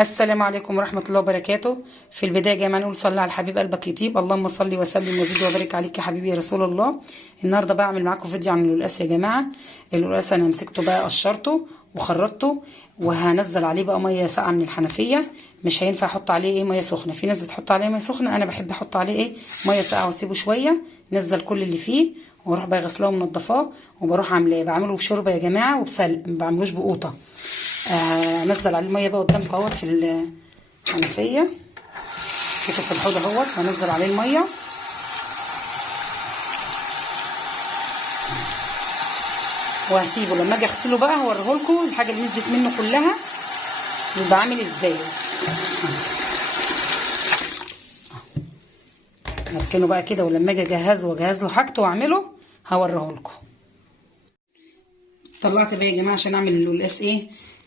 السلام عليكم ورحمة الله وبركاته. في البداية يا جماعة نقول صلي على الحبيب قلبك يطيب. اللهم صل وسلم وزد وبارك عليك يا حبيبي يا رسول الله. النهارده بعمل معاكم فيديو عن القلقاس يا جماعة. القلقاس انا مسكته بقى قشرته وخرطته، وهنزل عليه بقى ميه ساقعه من الحنفيه. مش هينفع احط عليه ميه سخنه، في ناس بتحط عليه ميه سخنه، انا بحب احط عليه ميه ساقعه واسيبه شويه. نزل كل اللي فيه واروح بقى غسلاه ومنضفاه، وبروح عاملاه بعمله بشوربه يا جماعه وبسلق، ما بعملوش بقوطه. انزل عليه الميه بقى قدامكم اهوت في الحنفيه كده في الحوض اهوت، وانزل عليه الميه وهسيبه. لما اجي اغسله بقى هوريهولكم الحاجه اللي نزلت منه كلها بيبقى عامل ازاي. اركنه بقى كده، ولما اجي اجهزه واجهز له حاجته واعمله هوريهولكم. طلعت بقى يا جماعه عشان اعمل القلقاس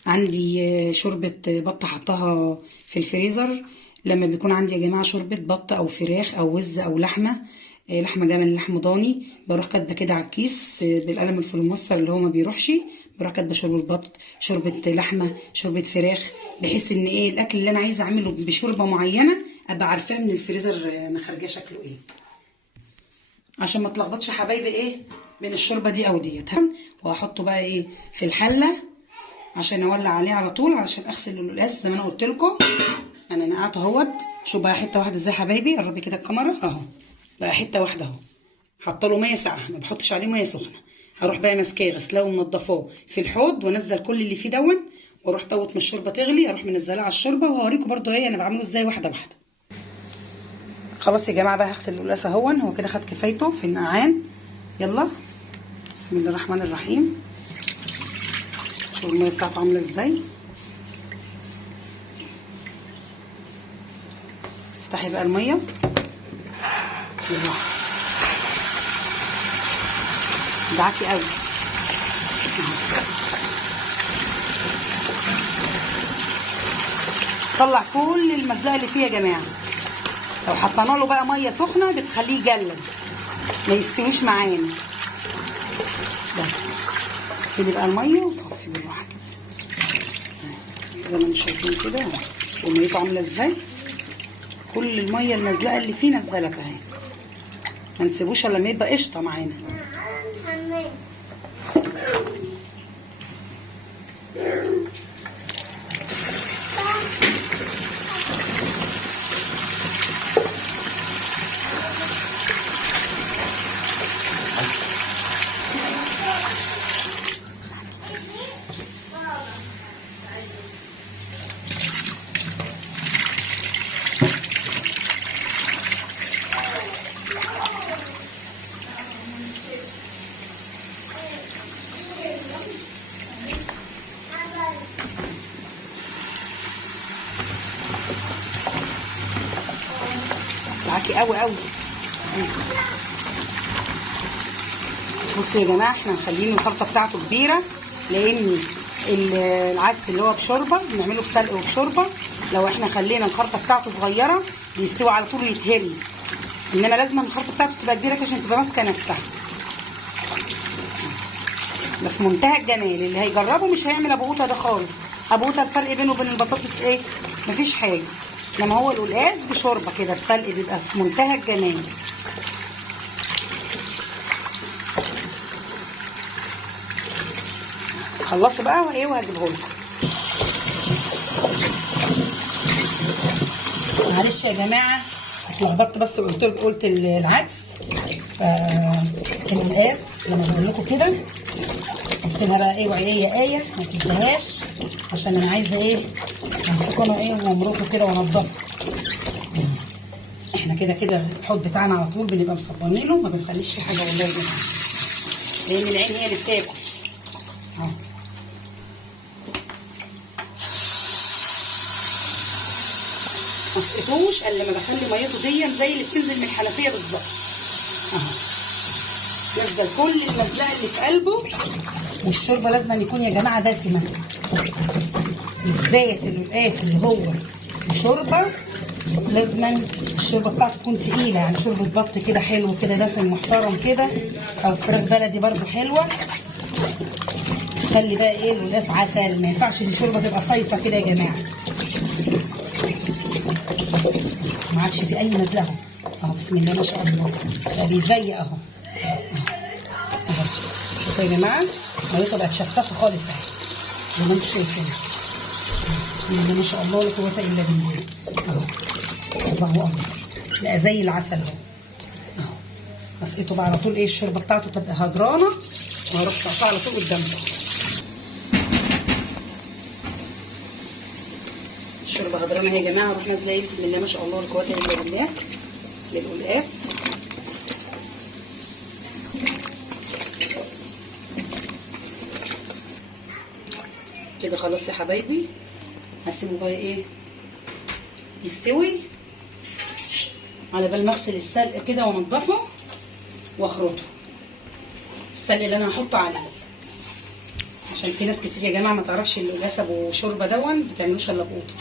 عندي شوربه بط حطها في الفريزر. لما بيكون عندي يا جماعه شوربه بط او فراخ او وز او لحمه جمل، لحم ضاني، بروح كاتبه كده على الكيس بالقلم الفلوماستر اللي هو ما بيروحش، بروح كاتبه شوربه بط، شوربه لحمه، شوربه فراخ، بحيث ان الاكل اللي انا عايزه اعمله بشوربه معينه ابقى عارفاه من الفريزر انا خارجاه شكله عشان ما اتلخبطش حبايبي بين الشوربه دي او ديت. وهحطه بقى في الحله عشان اولع عليه على طول، علشان اغسل القلقاس زي ما انا قلت لكم. انا نقعته اهوت. شوف بقى حته واحده ازاي حبايبي، قربي كده الكاميرا اهو، بقى حته واحده اهو. حاطه له ميه ساقعه، ما بحطش عليه ميه سخنه. هروح بقى ماسكاه غسلاه ومنضفاه في الحوض، وانزل كل اللي فيه واروح طوت من الشوربه تغلي، اروح منزلاه على الشوربه، وهوريكم برده انا بعمله ازاي واحده واحده. خلاص يا جماعه بقى هغسل القلقاس هو كده خد كفايته في النقعان. يلا بسم الله الرحمن الرحيم. شوفوا الميه بتاعته عامله ازاي. افتحي بقى الميه. دعاكي قوي. طلع كل المزلقه اللي فيه يا جماعه. لو حطينا له بقى ميه سخنه بتخليه يجلد، ما يستويش معانا. بس كده بقى الميه وصفي بالراحه كده زي ما انتم شايفين كده، وميته عامله ازاي. كل الميه المزلقه اللي فيه نزلت اهي، ما نسيبوش الا لما يبقى قشطه معانا. معاكي قوي قوي. بصوا يا جماعه، احنا مخلين الخلطه بتاعته كبيره، لان العدس اللي هو بشوربه بنعمله بسلق وبشوربه. لو احنا خلينا الخلطه بتاعته صغيره بيستوي على طول ويتهري، انما لازم الخلطه بتاعته تبقى كبيره عشان تبقى ماسكه نفسها. ده في منتهى الجمال، اللي هيجربه مش هيعمل ابو قوطه ده خالص. ابو قوطه الفرق بينه وبين البطاطس مفيش حاجه، لما هو القلقاس بشوربه كده بسلق بيبقى في منتهى الجمال. خلصوا بقى وهجيبه لكم. معلش يا جماعه اتلخبطت، بس قلت العدس القلقاس لما بقول لكم كده قلت لها بقى وعيه ما تديهاش، عشان انا عايزه امسكه انا ومرته كده وانضفه. احنا كده الحوض بتاعنا على طول بنبقى مصبانينه، ما بنخليش فيه حاجه والله يا جماعه، لان العين هي اللي بتاكل اهو. ما سقطوش الا لما بخلي ميته زي اللي بتنزل من الحنفيه بالظبط اهو. نزل كل المزلقه اللي في قلبه، والشوربه لازم يكون يا جماعه دسمه، بالذات القلقاس اللي هو بشوربه لازم الشوربه بتاعته تكون تقيله. يعني شوربه بط كده حلو كده دسم محترم كده، او فراخ بلدي برده حلوه. خلي بقى القلقاس عسل، ما ينفعش الشوربه تبقى صيصه كده يا جماعه. عادش في اي نزله اهو. اهو بسم الله ما شاء الله، ده بيزيق اهو. اهو شوفوا يا جماعه، ميته بقت شفافه خالص اهي زي ما انتم شايفين. بسم الله ما شاء الله لا قوه الا بالله. اهو الله اكبر، بقى زي العسل اهو. اهو مسقته بقى على طول ايه، الشوربه بتاعته تبقى هدرانه، وهروح سقطها على طول قدامكم. الشوربه هدرانه اهي يا جماعه، اروح نازله ايه بسم الله ما شاء الله لا قوه الا بالله للقلقاس. كده خلاص يا حبايبي، هسيبه بقى ايه يستوي على بال ما اغسل السلق كده وانضفه واخرطه. السلق اللي انا هحطه عليه، عشان في ناس كتير يا جماعه ما تعرفش القلقاس ابو شوربه دون ما بتعملوش الا بقوطه.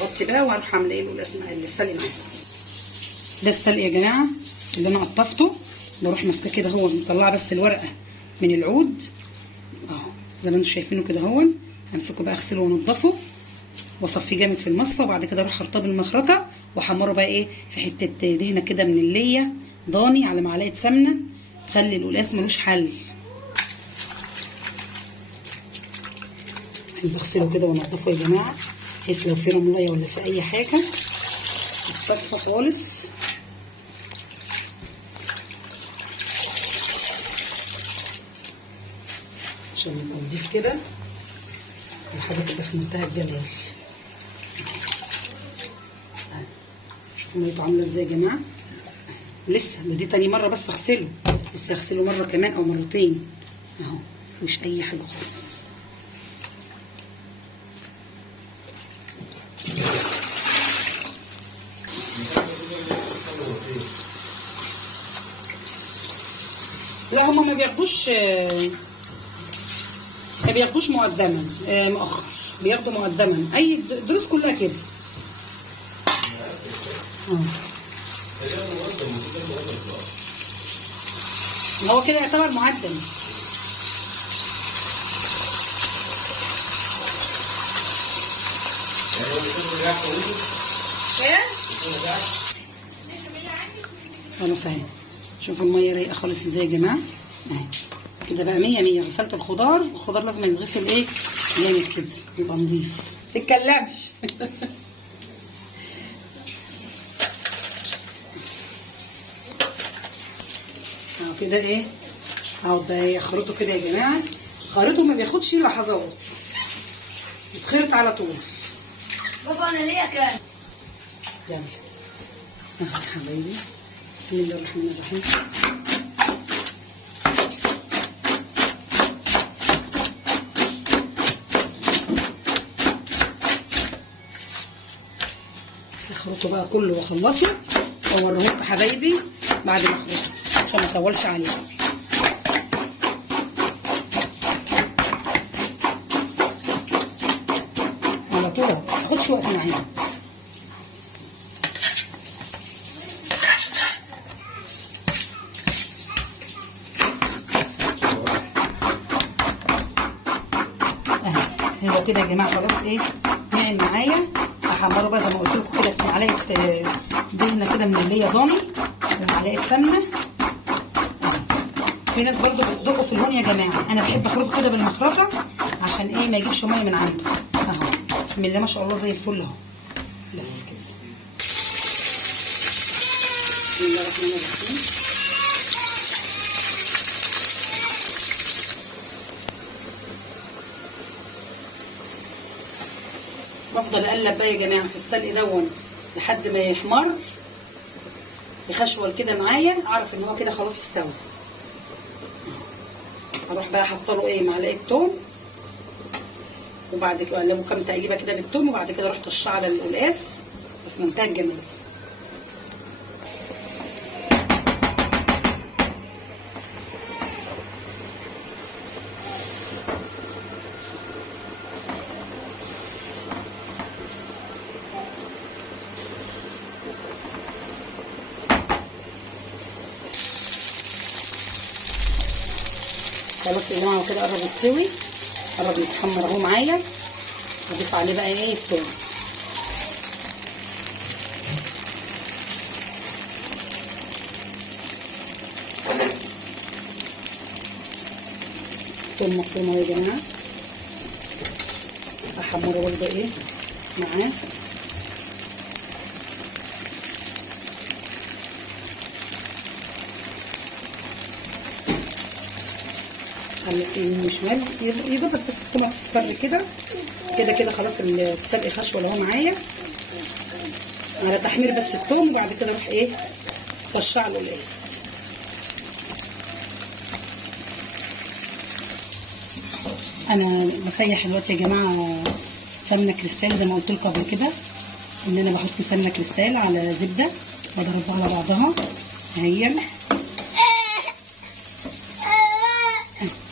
اغطي بقى واروح اعمل ايه السلق معايا. ده السلق يا جماعه اللي انا قطفته، بروح ماسكاه كده هو مطلعه بس الورقه من العود اهو زي ما انتم شايفينه كده اهو. همسكه بقى اغسله وانضفه واصفيه جامد في المصفى، وبعد كده اروح خرطاه بالمخرطه واحمره بقى ايه في حته دهنه كده من الليه ضاني على معلقه سمنه، تخلي القلقاس ملوش حل. بغسله كده وانضفه يا جماعه، بحيث لو في رملايه ولا في اي حاجه تتصفى خالص. عشان يبقى نضيف كده الحاجه تبقى في منتهى الجمال. شوفوا ميته عامله ازاي يا جماعه. لسه دي تاني مره بس اغسله، لسه اغسله مره كمان او مرتين اهو، مش اي حاجه خالص. لا هما ما بياخدوش مقدما مؤخر، بياخدوا مقدما. اي الدروس كلها كده. هو كده يعتبر مقدم. خلاص اهي، شوفوا الميه رايقه خالص ازاي يا جماعه اهي كده بقى 100 غسلت الخضار. الخضار لازم يتغسل ايه جامد كده يبقى نضيف، متتكلمش. اهو كده ايه، اقعد بقى اخرطه كده يا جماعه. خريطه ما بياخدش لحظات، يتخرط على طول. بابا انا ليا كام؟ يلا اهو يا حبايبي، بسم الله الرحمن الرحيم. اخرطه بقى كله واخلصه واوريهولكم حبايبي بعد ما اخرطه عشان ما اطولش عليكم. على طول ما تاخدش وقت معانا. هو كده يا جماعه خلاص ايه ناعم معايا. هحمره بقى زي ما قلت لكم كده في معلقه دهنه كده من اللي هي ضاني ومعلقه سمنه. في ناس برضو بتدقوا في الهون يا جماعه، انا بحب اخرجه كده بالمخرطه عشان ايه ما يجيبش ميه من عنده اهو. بسم الله ما شاء الله زي الفل اهو. بس كده بسم الله الرحمن الرحيم. بفضل اقلب بقى يا جماعه في السلق دون لحد ما يحمر يخشول كده معايا، اعرف ان هو كده خلاص استوى. اروح بقى حاطه له ايه معلقه توم، وبعد كده اقلبه كام تقليبه كده بالثوم، وبعد كده اروح طشه على القلقاس في منتهى الجمال. خلاص يا جماعه كده قرب يستوي، قرب يتحمر اهو معايا. اضيف عليه بقى ايه الثوم. توم مفروم اهو يا جماعه، احمره برضه ايه معاه. خليك يمين وشمال يضبط بس التومه تصفر كده. كده خلاص السلق خشوه اهو معايا على تحمير بس التوم، وبعد كده اروح ايه طشع له القلقاس. انا بسيح دلوقتي يا جماعه سمنه كريستال زي ما قلت لكم قبل كده، ان انا بحط سمنه كريستال على زبده واضربها على بعضها اهي.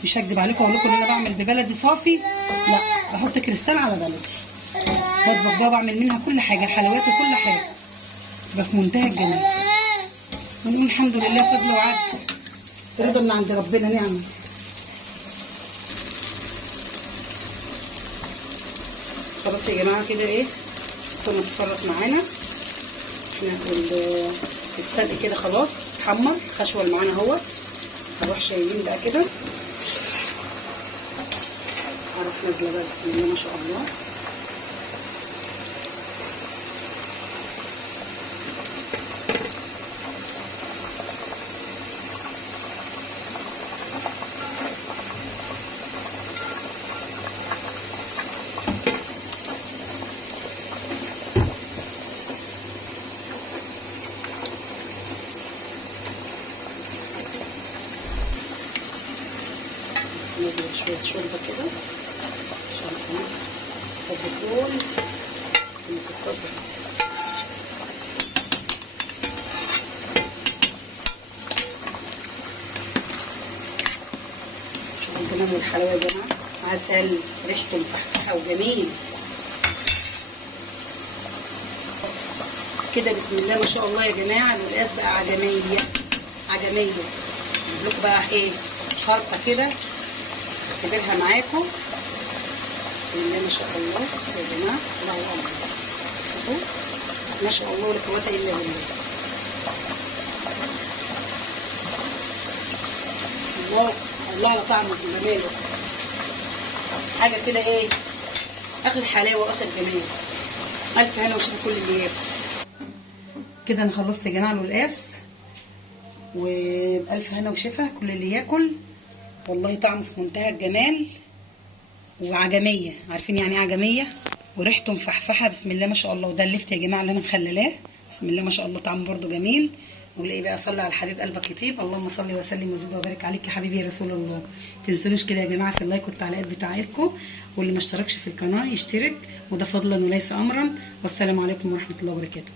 مش هكدب عليكم واقول لكم ان انا بعمل ببلدي صافي، لا بحط كريستال على بلدي. بطبخ بقى بعمل منها كل حاجه، الحلويات وكل حاجه، بقى في منتهى الجمال. ونقول الحمد لله فضل وعدل، رضا من عند ربنا نعمه. خلاص يا جماعه كده ايه التومه اصفرت معانا، السلق كده خلاص اتحمر خشوه معانا اهوت. هروح شايلين بقى كده، هروح نازله بقى بسم الله ما شاء الله. نزل شويه شوربه كده عشان افضي كل اللي في الطاسه دي. شوفوا الجمال والحلاوه يا جماعه، عسل ريحته مفحفحه وجميل كده. بسم الله ما شاء الله يا جماعه. القلقاس بقى عجميه عجميه. اجيب لكم بقى ايه خرطه كده اختبرها معاكم. بسم الله ما شاء الله. بصوا يا جماعه الله اكبر، شوفوا ما شاء الله ولا قوه الا بالله. الله الله على طعمه وجماله، حاجه كده ايه اخر حلاوه واخر جمال. الف هنا وشوفوا كل اللي ياكل كده. انا خلصت يا جماعه القلقاس، وبألف هنا وشفا كل اللي ياكل. والله طعمه في منتهى الجمال وعجميه. عارفين يعني ايه عجميه؟ وريحته مفحفحه بسم الله ما شاء الله. وده اللفت يا جماعه اللي انا مخللاه بسم الله ما شاء الله، طعمه برده جميل. ولاقي بقى صلي على الحبيب قلبك يطيب. اللهم صل وسلم وزد وبارك عليك يا حبيبي يا رسول الله. تنسونوش كده يا جماعه في اللايك والتعليقات بتاعتكم، واللي ما اشتركش في القناه يشترك، وده فضلا وليس امرا. والسلام عليكم ورحمه الله وبركاته.